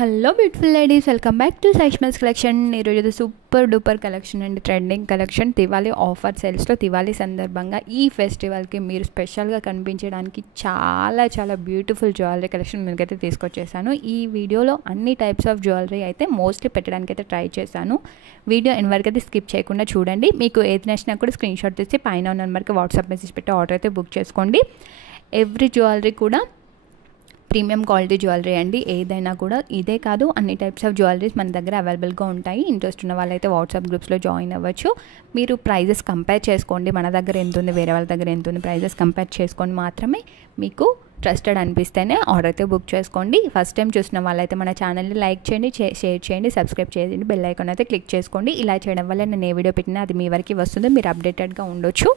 Hello beautiful ladies, welcome back to సైష్మల్స్ collection. ఈరోజు super duper collection అండి, trending collection. Diwali offer సేల్స్లో దివాళీ సందర్భంగా ఈ ఫెస్టివల్కి మీరు స్పెషల్గా కనిపించడానికి చాలా బ్యూటిఫుల్ జ్యువెలరీ కలెక్షన్ మీకైతే తీసుకొచ్చేసాను. ఈ వీడియోలో అన్ని టైప్స్ ఆఫ్ జ్యువెలరీ అయితే మోస్ట్లీ పెట్టడానికి అయితే ట్రై చేశాను. వీడియో ఎన్ని వరకు అయితే స్కిప్ చేయకుండా చూడండి. మీకు ఏది నచ్చినా కూడా స్క్రీన్ షాట్ తీసి పైన నెంబర్కి వాట్సాప్ మెసేజ్ పెట్టి ఆర్డర్ అయితే బుక్ చేసుకోండి. ఎవ్రీ జ్యువెలరీ కూడా ప్రీమియం క్వాలిటీ జ్యువెలరీ అండి. ఏదైనా కూడా ఇదే కాదు, అన్ని టైప్స్ ఆఫ్ జ్యువెలరీస్ మన దగ్గర అవైలబుల్గా ఉంటాయి. ఇంట్రెస్ట్ ఉన్న వాళ్ళైతే వాట్సాప్ గ్రూప్స్లో జాయిన్ అవ్వచ్చు. మీరు ప్రైజెస్ కంపేర్ చేసుకోండి, మన దగ్గర ఎంత ఉంది, వేరే వాళ్ళ దగ్గర ఎంత ఉంది, ప్రైజెస్ కంపేర్ చేసుకొని మాత్రమే మీకు ట్రస్టెడ్ అనిపిస్తేనే ఆర్డర్ అయితే బుక్ చేసుకోండి. ఫస్ట్ టైం చూసిన వాళ్ళైతే మన ఛానల్ని లైక్ చేయండి, షేర్ చేయండి, సబ్స్క్రైబ్ చేయండి, బెల్ ఐకాన్ అయితే క్లిక్ చేసుకోండి. ఇలా చేయడం వల్ల నేను ఏ వీడియో పెట్టినా అది మీ వరకు వస్తుంది, మీరు అప్డేటెడ్గా ఉండొచ్చు.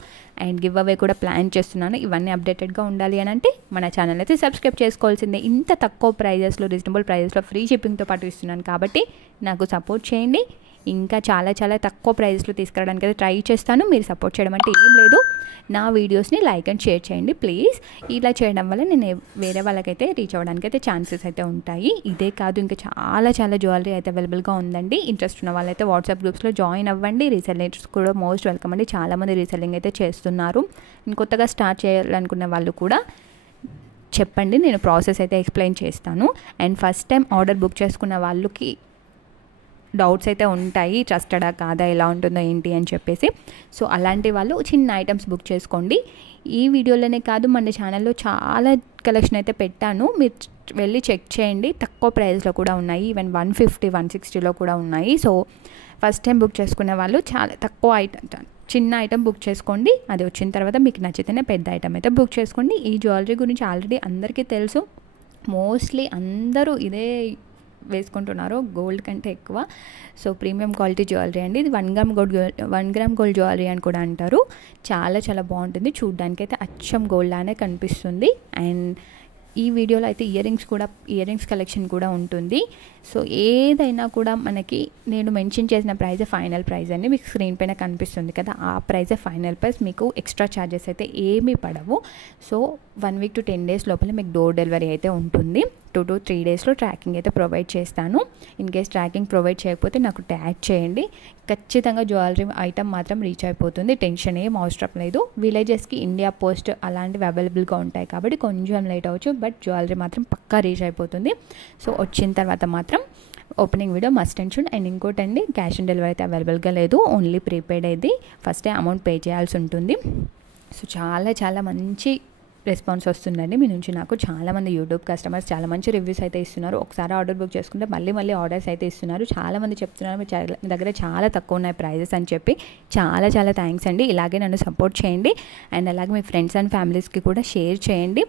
అండ్ గివ్ అవే కూడా ప్లాన్ చేస్తున్నాను. ఇవన్నీ అప్డేటెడ్గా ఉండాలి అని అంటే మన ఛానల్ అయితే సబ్స్క్రైబ్ చేసుకోవాల్సిందే. ఇంత తక్కువ ప్రైజెస్లో, రీజనబుల్ ప్రైజెస్లో ఫ్రీ షిప్పింగ్తో పాటు ఇస్తున్నాను కాబట్టి నాకు సపోర్ట్ చేయండి. ఇంకా చాలా తక్కువ ప్రైజెస్లో తీసుకురావడానికి అయితే ట్రై చేస్తాను. మీరు సపోర్ట్ చేయడం అంటే ఏం లేదు, నా వీడియోస్ని లైక్ అండ్ షేర్ చేయండి ప్లీజ్. ఇలా చేయడం వల్ల నేను వేరే వాళ్ళకైతే రీచ్ అవ్వడానికి అయితే ఛాన్సెస్ అయితే ఉంటాయి. ఇదే కాదు, ఇంకా చాలా జ్యువెలరీ అయితే అవైలబుల్గా ఉందండి. ఇంట్రెస్ట్ ఉన్న వాళ్ళైతే వాట్సాప్ గ్రూప్స్లో జాయిన్ అవ్వండి. రీసెల్లర్స్ కూడా మోస్ట్ వెల్కమ్ అండి. చాలామంది రీసెల్లింగ్ అయితే చేస్తున్నారు. కొత్తగా స్టార్ట్ చేయాలనుకునే వాళ్ళు కూడా చెప్పండి, నేను ప్రాసెస్ అయితే ఎక్స్ప్లెయిన్ చేస్తాను. And first time order book చేసుకున్న వాళ్ళకి డౌట్స్ అయితే ఉంటాయి, ట్రస్టెడా కాదా, ఎలా ఉంటుందో ఏంటి అని చెప్పేసి. సో అలాంటి వాళ్ళు చిన్న ఐటమ్స్ బుక్ చేసుకోండి. ఈ వీడియోలోనే కాదు, మన ఛానల్లో చాలా కలెక్షన్ అయితే పెట్టాను, మీరు వెళ్ళి చెక్ చేయండి. తక్కువ ప్రైస్లో కూడా ఉన్నాయి, ఈవెన్ 150, 160లో కూడా ఉన్నాయి. సో ఫస్ట్ టైం బుక్ చేసుకునే వాళ్ళు చాలా తక్కువ ఐటమ్, చిన్న ఐటమ్ బుక్ చేసుకోండి. అది వచ్చిన తర్వాత మీకు నచ్చితేనే పెద్ద ఐటమ్ అయితే బుక్ చేసుకోండి. ఈ జ్యువెలరీ గురించి ఆల్రెడీ అందరికీ తెలుసు, మోస్ట్లీ అందరూ ఇదే వేసుకుంటున్నారు, గోల్డ్ కంటే ఎక్కువ. సో ప్రీమియం క్వాలిటీ జ్యువెలరీ అండి. ఇది 1 గ్రామ్ గోల్డ్ జ్యువెలరీ అని కూడా అంటారు. చాలా బాగుంటుంది, చూడ్డానికి అయితే అచ్చం గోల్డ్ లానే కనిపిస్తుంది. అండ్ ఈ వీడియోలో అయితే ఇయర్ రింగ్స్ కలెక్షన్ కూడా ఉంటుంది. సో ఏదైనా కూడా మనకి నేను మెన్షన్ చేసిన ప్రైజే ఫైనల్ ప్రైజ్ అండి. మీకు స్క్రీన్ పైన కనిపిస్తుంది కదా, ఆ ప్రైజే ఫైనల్ ప్రైస్. మీకు ఎక్స్ట్రా ఛార్జెస్ అయితే ఏమీ పడవు. సో 1 వీక్ to 10 డేస్ లోపల మీకు డోర్ డెలివరీ అయితే ఉంటుంది. 2 to 3 డేస్లో ట్రాకింగ్ అయితే ప్రొవైడ్ చేస్తాను. ఇన్ కేస్ ట్రాకింగ్ ప్రొవైడ్ చేయకపోతే నాకు ట్యాగ్ చేయండి, ఖచ్చితంగా జ్యువెలరీ ఐటమ్ మాత్రం రీచ్ అయిపోతుంది. టెన్షన్ ఏం అవసరం లేదు. విలేజెస్కి ఇండియా పోస్ట్ అలాంటివి అవైలబుల్గా ఉంటాయి కాబట్టి కొంచెం లేట్ అవ్వచ్చు, బట్ జ్యువెలరీ మాత్రం పక్కా రీచ్ అయిపోతుంది. సో వచ్చిన తర్వాత మాత్రం opening video must and should. And ఇంకోటండి, క్యాష్ ఆన్ డెలివరీ అయితే అవైలబుల్గా లేదు, ఓన్లీ ప్రీపెయిడ్ అయితే ఫస్టే అమౌంట్ పే చేయాల్సి ఉంటుంది. సో చాలా మంచి రెస్పాన్స్ వస్తుందండి మీ నుంచి. నాకు చాలామంది యూట్యూబ్ కస్టమర్స్ చాలా మంచి రివ్యూస్ అయితే ఇస్తున్నారు. ఒకసారి ఆర్డర్ బుక్ చేసుకుంటే మళ్ళీ ఆర్డర్స్ అయితే ఇస్తున్నారు. చాలామంది చెప్తున్నారు మీ దగ్గర చాలా తక్కువ ఉన్నాయి ప్రైజెస్ అని చెప్పి. చాలా థ్యాంక్స్ అండి. ఇలాగే నన్ను సపోర్ట్ చేయండి. అండ్ అలాగే మీ ఫ్రెండ్స్ అండ్ ఫ్యామిలీస్కి కూడా షేర్ చేయండి.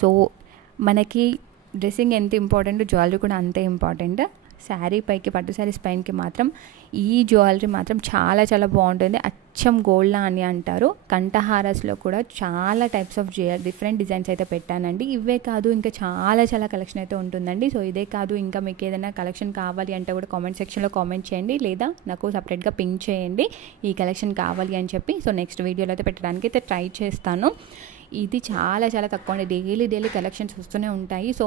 సో మనకి డ్రెస్సింగ్ ఎంత ఇంపార్టెంట్, జ్యువెలరీ కూడా అంతే ఇంపార్టెంట్. శారీ పైకి, పట్టు శారీస్ పైనకి మాత్రం ఈ జ్యువెలరీ మాత్రం చాలా బాగుంటుంది. అచ్చం గోల్డ్లా అని అంటారు. కంఠహారాస్లో కూడా చాలా టైప్స్ ఆఫ్ డిఫరెంట్ డిజైన్స్ అయితే పెట్టానండి. ఇవే కాదు, ఇంకా చాలా కలెక్షన్ అయితే ఉంటుందండి. సో ఇదే కాదు, ఇంకా మీకు ఏదైనా కలెక్షన్ కావాలి అంటే కూడా కామెంట్ సెక్షన్లో కామెంట్ చేయండి, లేదా నాకు సపరేట్గా పింక్ చేయండి ఈ కలెక్షన్ కావాలి అని చెప్పి. సో నెక్స్ట్ వీడియోలో అయితే పెట్టడానికి అయితే ట్రై చేస్తాను. ఇది చాలా తక్కువ అండి. డైలీ కలెక్షన్స్ వస్తూనే ఉంటాయి. సో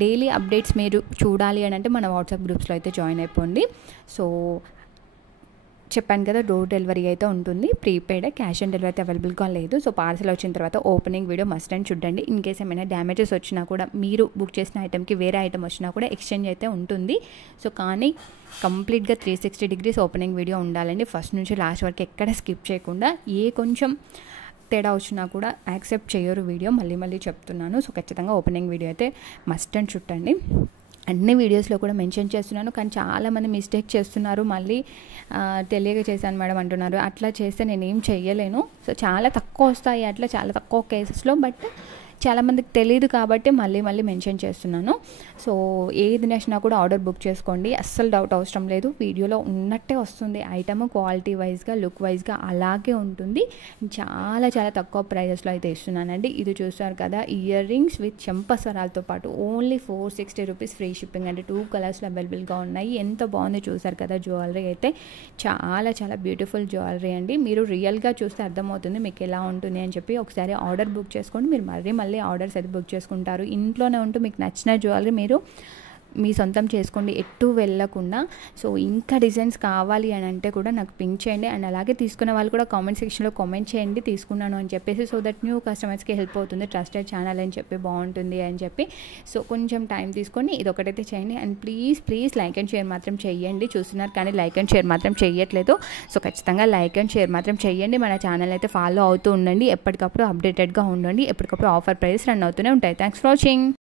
డైలీ అప్డేట్స్ మీరు చూడాలి అని అంటే మన వాట్సాప్ గ్రూప్స్లో అయితే జాయిన్ అయిపోండి. సో చెప్పాను కదా, డోర్ డెలివరీ అయితే ఉంటుంది, ప్రీపెయిడ్. క్యాష్ ఆన్ డెలివరీ అయితే అవైలబుల్గా లేదు. సో పార్సల్ వచ్చిన తర్వాత ఓపెనింగ్ వీడియో మస్ట్ అండ్ చూడండి. ఇన్ కేస్ ఏమైనా డ్యామేజెస్ వచ్చినా కూడా, మీరు బుక్ చేసిన ఐటమ్కి వేరే ఐటమ్ వచ్చినా కూడా ఎక్స్చేంజ్ అయితే ఉంటుంది. సో కానీ కంప్లీట్గా 360 degrees ఓపెనింగ్ వీడియో ఉండాలండి, ఫస్ట్ నుంచి లాస్ట్ వరకు ఎక్కడ స్కిప్ చేయకుండా. కొంచెం తేడా వచ్చినా కూడా యాక్సెప్ట్ చేయరు వీడియో, మళ్ళీ చెప్తున్నాను. సో ఖచ్చితంగా ఓపెనింగ్ వీడియో అయితే మస్ట్ అండ్ చుట్టండి. అన్ని వీడియోస్లో కూడా మెన్షన్ చేస్తున్నాను, కానీ చాలామంది మిస్టేక్ చేస్తున్నారు. మళ్ళీ తెలియక చేశాను మేడం అంటున్నారు. అట్లా చేస్తే నేనేం చెయ్యలేను. సో చాలా తక్కువ వస్తాయి అట్లా, చాలా తక్కువ కేసెస్లో. బట్ చాలామందికి తెలియదు కాబట్టి మళ్ళీ మెన్షన్ చేస్తున్నాను. సో ఏది నచ్చినా కూడా ఆర్డర్ బుక్ చేసుకోండి, అస్సలు డౌట్ అవసరం లేదు. వీడియోలో ఉన్నట్టే వస్తుంది ఐటమ్, క్వాలిటీ వైజ్గా, లుక్ వైజ్గా అలాగే ఉంటుంది. చాలా తక్కువ ప్రైజెస్లో అయితే ఇస్తున్నానండి. ఇది చూస్తారు కదా, ఇయర్ రింగ్స్ విత్ చెంపస్వరాలతో పాటు ఓన్లీ 460 రూపీస్ ఫ్రీ షిప్పింగ్ అంటే 2 కలర్స్లో అవైలబుల్గా ఉన్నాయి. ఎంత బాగుంది చూసారు కదా, జ్యువెలరీ అయితే చాలా బ్యూటిఫుల్ జ్యువెలరీ అండి. మీరు రియల్గా చూస్తే అర్థమవుతుంది మీకు ఎలా ఉంటుంది అని చెప్పి. ఒకసారి ఆర్డర్ బుక్ చేసుకోండి, మీరు మళ్ళీ ఆర్డర్స్ అయితే బుక్ చేసుకుంటారు. ఇంట్లోనే ఉంటూ మీకు నచ్చిన జ్యువెలరీ మీరు మీ సొంతం చేసుకోండి, ఎటు వెళ్ళకుండా. సో ఇంకా డిజైన్స్ కావాలి అని అంటే కూడా నాకు పింక్ చేయండి. అండ్ అలాగే తీసుకున్న వాళ్ళు కూడా కామెంట్ సెక్షన్లో కామెంట్ చేయండి తీసుకున్నాను అని చెప్పేసి, సో దట్ న్యూ కస్టమర్స్కి హెల్ప్ అవుతుంది, ట్రస్టెడ్ ఛానల్ అని చెప్పి బాగుంటుంది అని చెప్పి. సో కొంచెం టైం తీసుకొని ఇది ఒకటైతే చేయండి. And please like and share మాత్రం చేయండి. చూస్తున్నారు కానీ లైక్ అండ్ షేర్ మాత్రం చేయట్లేదు. సో ఖచ్చితంగా లైక్ అండ్ షేర్ మాత్రం చేయండి. మన ఛానల్ అయితే ఫాలో అవుతూ ఉండండి, ఎప్పటికప్పుడు అప్డేటెడ్గా ఉండండి, ఎప్పటికప్పుడు ఆఫర్ ప్రైస్ రన్ అవుతూనే ఉంటాయి. Thanks for watching.